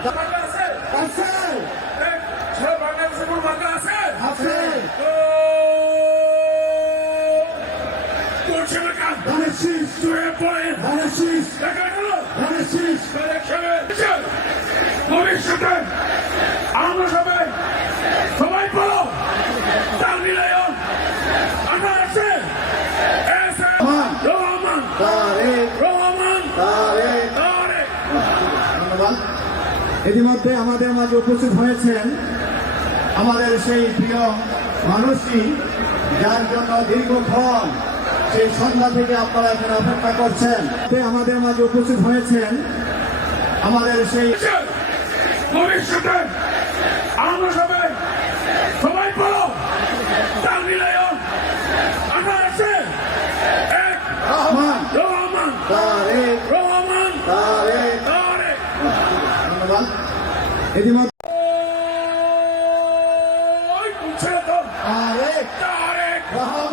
আছে বাংলাদেশের কোন বাংলা আছে আছে ধানের শীষ ধানের শীষ ধানের শীষ ভবিষ্যতে আমরা সবাই বলো তাল মিলায়ন আমরা আছে রহমান রহমান ধন্যবাদ। ইতিমধ্যে আমাদের মাঝে উপস্থিত হয়েছেন আমাদের সেই প্রিয় মানুষটি, যার জন্য দীর্ঘক্ষণ সেই সন্ধ্যা থেকে আপনারা এখানে অপেক্ষা করছেন। আমাদের মাঝে উপস্থিত হয়েছেন আমাদের সেই ভবিষ্যতে আমরা সবাই বলো তাল মিলায়ন আমরা আছে রহমান রহমান তারেক রহমান তারেক। তারেক ধন্যবাদ। ইতিমধ্যে ছেড়ে দাও তারেক তারেক রহমান